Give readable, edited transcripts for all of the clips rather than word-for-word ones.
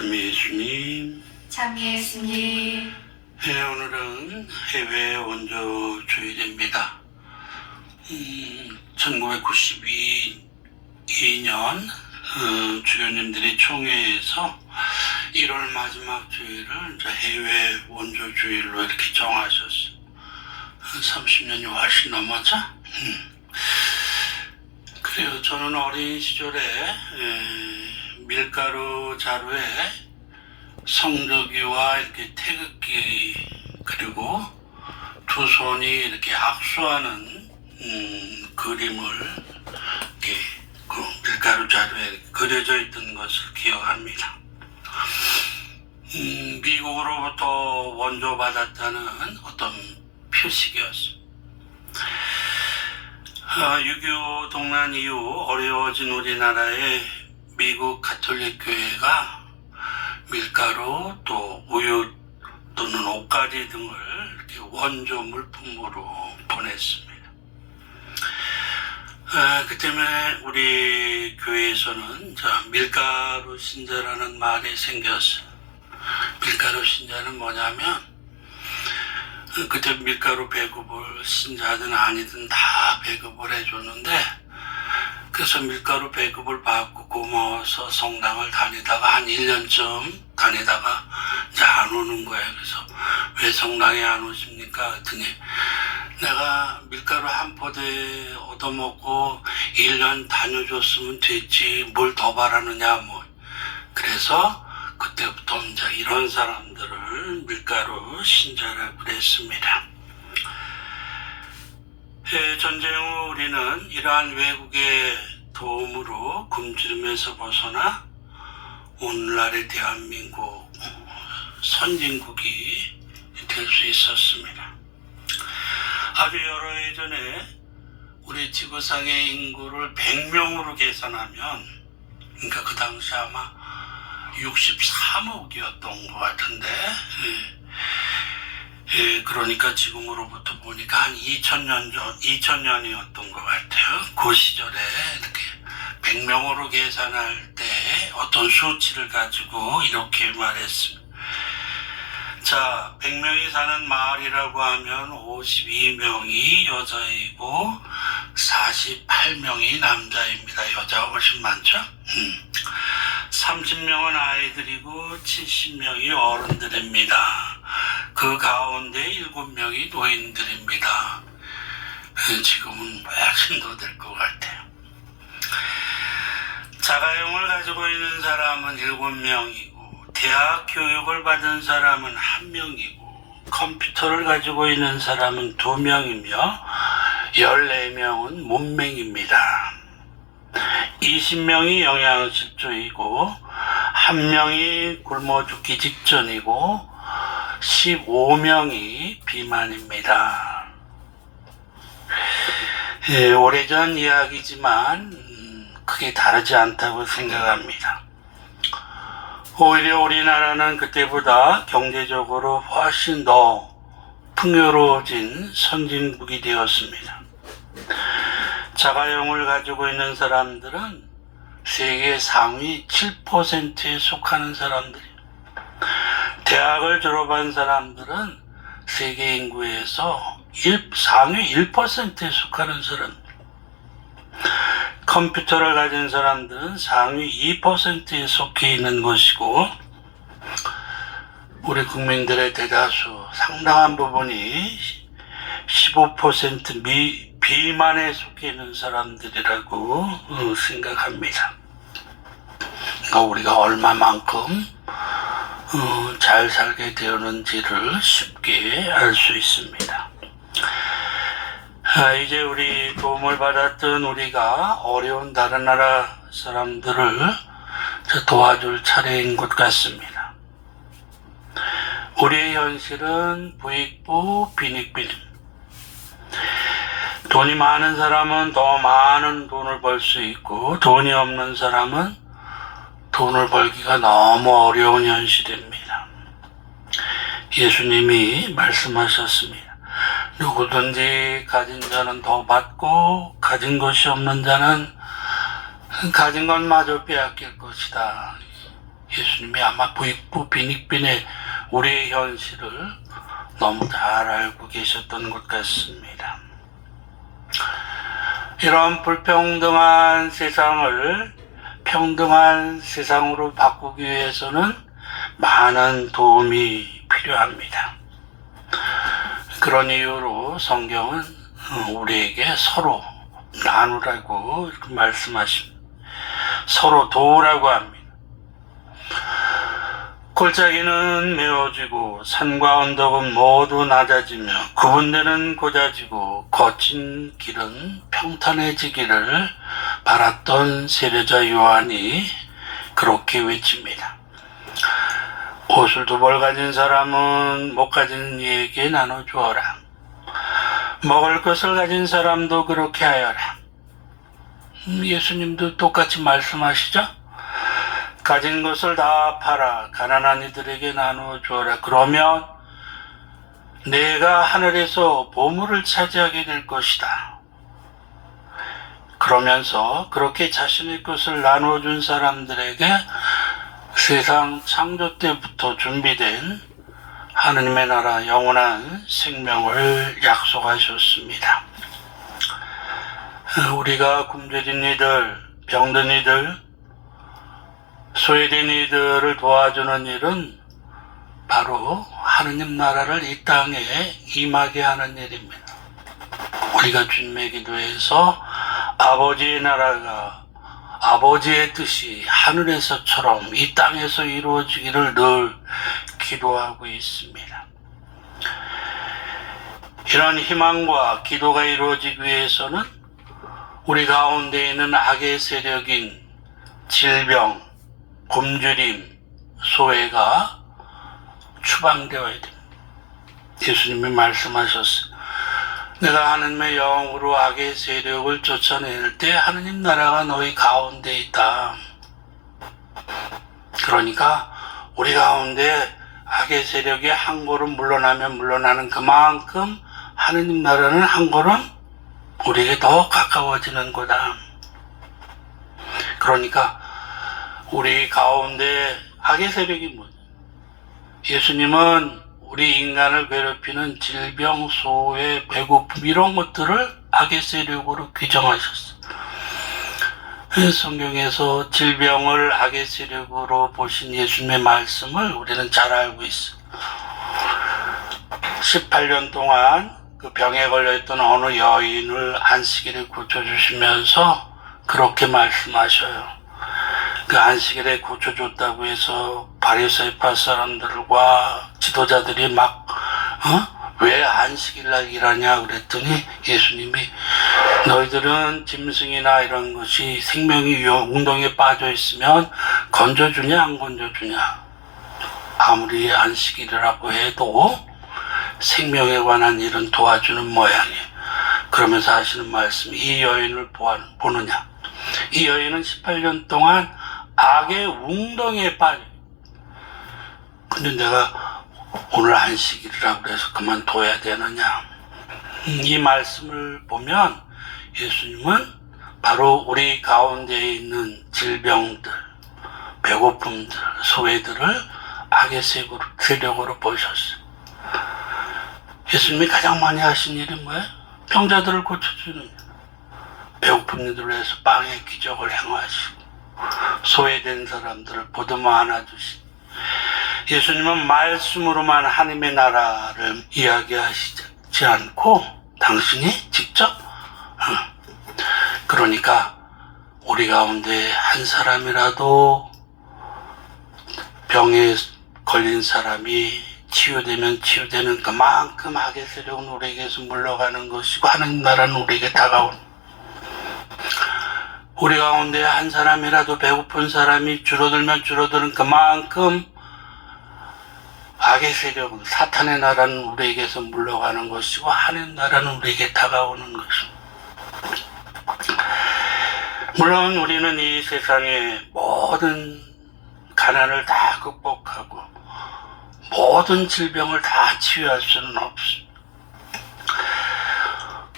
참미 예수님. 참미 예수님. 네, 오늘은 해외 원조 주일입니다. 1992년 주교님들이 총회에서 1월 마지막 주일을 해외 원조 주일로 이렇게 정하셨어요. 30년이 훨씬 넘었죠? 그래요. 저는 어린 시절에 밀가루 자루에 성조기와 이렇게 태극기 그리고 두 손이 이렇게 악수하는 그림을 이렇게 그 밀가루 자루에 그려져 있던 것을 기억합니다. 미국으로부터 원조받았다는 어떤 표식이었습니다. 6.25 동란 이후 어려워진 우리나라의 미국 가톨릭 교회가 밀가루 또 우유 또는 옷가지 등을 이렇게 원조 물품으로 보냈습니다. 그 때문에 우리 교회에서는 밀가루 신자라는 말이 생겼어요. 밀가루 신자는 뭐냐면 그때 밀가루 배급을 신자든 아니든 다 배급을 해줬는데, 그래서 밀가루 배급을 받고 고마워서 성당을 다니다가 한 1년쯤 다니다가 이제 안 오는 거예요. 그래서 왜 성당에 안 오십니까? 그랬더니 내가 밀가루 한 포대 얻어먹고 1년 다녀줬으면 됐지 뭘 더 바라느냐 뭐. 그래서 그때부터 이제 이런 사람들을 밀가루 신자라고 그랬습니다. 전쟁 후 우리는 이러한 외국의 도움으로 굶주림에서 벗어나 오늘날의 대한민국 선진국이 될 수 있었습니다. 아주 여러 해 전에 우리 지구상의 인구를 100명으로 계산하면, 그러니까 그 당시 아마 63억이었던 것 같은데, 그러니까 지금으로부터 보니까 한 2000년이었던 것 같아요. 그 시절에 이렇게 100명으로 계산할 때 어떤 수치를 가지고 이렇게 말했습니다. 자, 100명이 사는 마을이라고 하면 52명이 여자이고 48명이 남자입니다. 여자가 훨씬 많죠? 30명은 아이들이고 70명이 어른들입니다. 그 가운데 7명이 노인들입니다. 지금은 훨씬 더 될 것 같아요. 자가용을 가지고 있는 사람은 7명이고 대학 교육을 받은 사람은 1명이고 컴퓨터를 가지고 있는 사람은 2명이며 14명은 문맹입니다. 20명이 영양실조이고 1명이 굶어 죽기 직전이고 15명이 비만입니다. 오래전 이야기지만 크게 다르지 않다고 생각합니다. 오히려 우리나라는 그때보다 경제적으로 훨씬 더 풍요로워진 선진국이 되었습니다. 자가용을 가지고 있는 사람들은 세계 상위 7%에 속하는 사람들이에요. 대학을 졸업한 사람들은 세계 인구에서 상위 1%에 속하는 사람. 컴퓨터를 가진 사람들은 상위 2%에 속해 있는 것이고, 우리 국민들의 대다수 상당한 부분이 15% 비만에 속해 있는 사람들이라고 생각합니다. 그러니까 우리가 얼마만큼 잘 살게 되었는지를 쉽게 알 수 있습니다. 이제 우리 도움을 받았던 우리가 어려운 다른 나라 사람들을 도와줄 차례인 것 같습니다. 우리의 현실은 부익부 빈익빈. 돈이 많은 사람은 더 많은 돈을 벌 수 있고 돈이 없는 사람은 돈을 벌기가 너무 어려운 현실입니다. 예수님이 말씀하셨습니다. 누구든지 가진 자는 더 받고 가진 것이 없는 자는 가진 것마저 빼앗길 것이다. 예수님이 아마 부익부 빈익빈의 우리의 현실을 너무 잘 알고 계셨던 것 같습니다. 이런 불평등한 세상을 평등한 세상으로 바꾸기 위해서는 많은 도움이 필요합니다. 그런 이유로 성경은 우리에게 서로 나누라고 이렇게 말씀하십니다. 서로 도우라고 합니다. 골짜기는 메워지고 산과 언덕은 모두 낮아지며 구분되는 고자지고 거친 길은 평탄해지기를 바랐던 세례자 요한이 그렇게 외칩니다. 옷을 2벌 가진 사람은 못 가진 이에게 나눠주어라. 먹을 것을 가진 사람도 그렇게 하여라. 예수님도 똑같이 말씀하시죠? 가진 것을 다 팔아 가난한 이들에게 나누어 주어라. 그러면 내가 하늘에서 보물을 차지하게 될 것이다. 그러면서 그렇게 자신의 것을 나누어 준 사람들에게 세상 창조 때부터 준비된 하느님의 나라 영원한 생명을 약속하셨습니다. 우리가 굶주린 이들, 병든 이들, 소외된 이들을 도와주는 일은 바로 하느님 나라를 이 땅에 임하게 하는 일입니다. 우리가 주님의 기도에서 아버지의 나라가 아버지의 뜻이 하늘에서처럼 이 땅에서 이루어지기를 늘 기도하고 있습니다. 이런 희망과 기도가 이루어지기 위해서는 우리 가운데 있는 악의 세력인 질병, 굶주림, 소외가 추방되어야 됩니다. 예수님이 말씀하셨어요. 내가 하느님의 영으로 악의 세력을 쫓아낼 때 하느님 나라가 너희 가운데 있다. 그러니까 우리 가운데 악의 세력이 한 걸음 물러나면 물러나는 그만큼 하느님 나라는 한 걸음 우리에게 더 가까워지는 거다. 그러니까 우리 가운데 악의 세력이 뭐냐? 예수님은 우리 인간을 괴롭히는 질병, 소외, 배고픔 이런 것들을 악의 세력으로 규정하셨어요. 성경에서 질병을 악의 세력으로 보신 예수님의 말씀을 우리는 잘 알고 있어요. 18년 동안 그 병에 걸려있던 어느 여인을 안식일에 고쳐주시면서 그렇게 말씀하셔요. 그 안식일에 고쳐줬다고 해서 바리새파 사람들과 지도자들이 막 왜 안식일날 일하냐 그랬더니 예수님이 너희들은 짐승이나 이런 것이 생명이 웅덩이에 빠져 있으면 건져주냐 안 건져주냐, 아무리 안식일이라고 해도 생명에 관한 일은 도와주는 모양이에요. 그러면서 하시는 말씀이 이 여인을 보느냐, 이 여인은 18년 동안 악의 웅덩이에 빠져. 근데 내가 오늘 안식일이라고 해서 그만둬야 되느냐. 이 말씀을 보면 예수님은 바로 우리 가운데 있는 질병들, 배고픔들, 소외들을 악의 세력으로 보셨어요. 예수님이 가장 많이 하신 일이 뭐예요? 병자들을 고쳐주는 일. 배고픈 이들을 위해서 빵의 기적을 행하시고 소외된 사람들을 보듬어 안아주시고, 예수님은 말씀으로만 하나님의 나라를 이야기하시지 않고 당신이 직접 그러니까 우리 가운데 한 사람이라도 병에 걸린 사람이 치유되면 치유되는 그만큼 악의 세력은 우리에게서 물러가는 것이고 하나님 나라는 우리에게 다가오는, 우리 가운데 한 사람이라도 배고픈 사람이 줄어들면 줄어드는 그만큼 악의 세력은 사탄의 나라는 우리에게서 물러가는 것이고 하나님 나라는 우리에게 다가오는 것입니다. 물론 우리는 이 세상의 모든 가난을 다 극복하고 모든 질병을 다 치유할 수는 없습니다.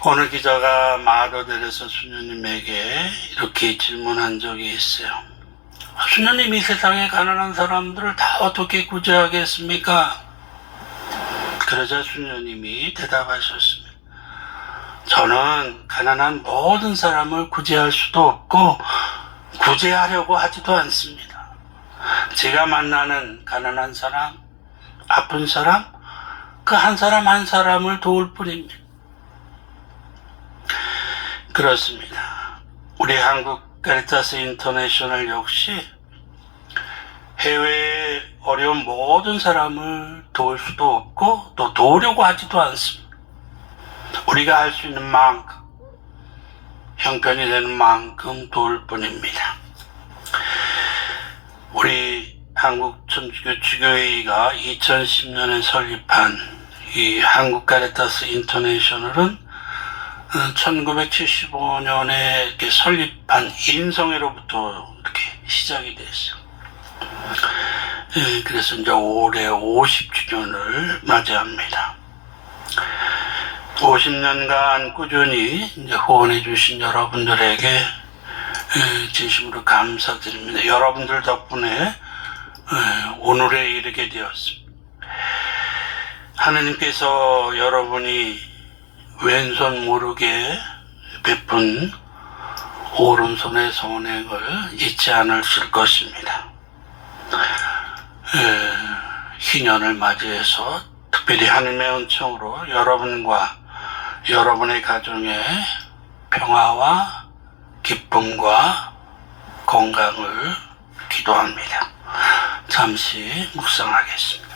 어느 기자가 마더 데레사 수녀님에게 이렇게 질문한 적이 있어요. 수녀님이 세상에 가난한 사람들을 다 어떻게 구제하겠습니까? 그러자 수녀님이 대답하셨습니다. 저는 가난한 모든 사람을 구제할 수도 없고 구제하려고 하지도 않습니다. 제가 만나는 가난한 사람, 아픈 사람, 그 한 사람 한 사람을 도울 뿐입니다. 그렇습니다. 우리 한국 카리타스 인터내셔널 역시 해외의 어려운 모든 사람을 도울 수도 없고 또 도우려고 하지도 않습니다. 우리가 할 수 있는 만큼, 형편이 되는 만큼 도울 뿐입니다. 우리 한국 천주교 주교회의가 2010년에 설립한 이 한국 카리타스 인터내셔널은 1975년에 이렇게 설립한 인성회로부터 이렇게 시작이 됐어요. 그래서 이제 올해 50주년을 맞이합니다. 50년간 꾸준히 이제 후원해주신 여러분들에게 진심으로 감사드립니다. 여러분들 덕분에 오늘에 이르게 되었습니다. 하느님께서 여러분이 왼손 모르게 베푼 오른손의 선행을 잊지 않으실 것입니다. 희년을 맞이해서 특별히 하느님의 은총으로 여러분과 여러분의 가정에 평화와 기쁨과 건강을 기도합니다. 잠시 묵상하겠습니다.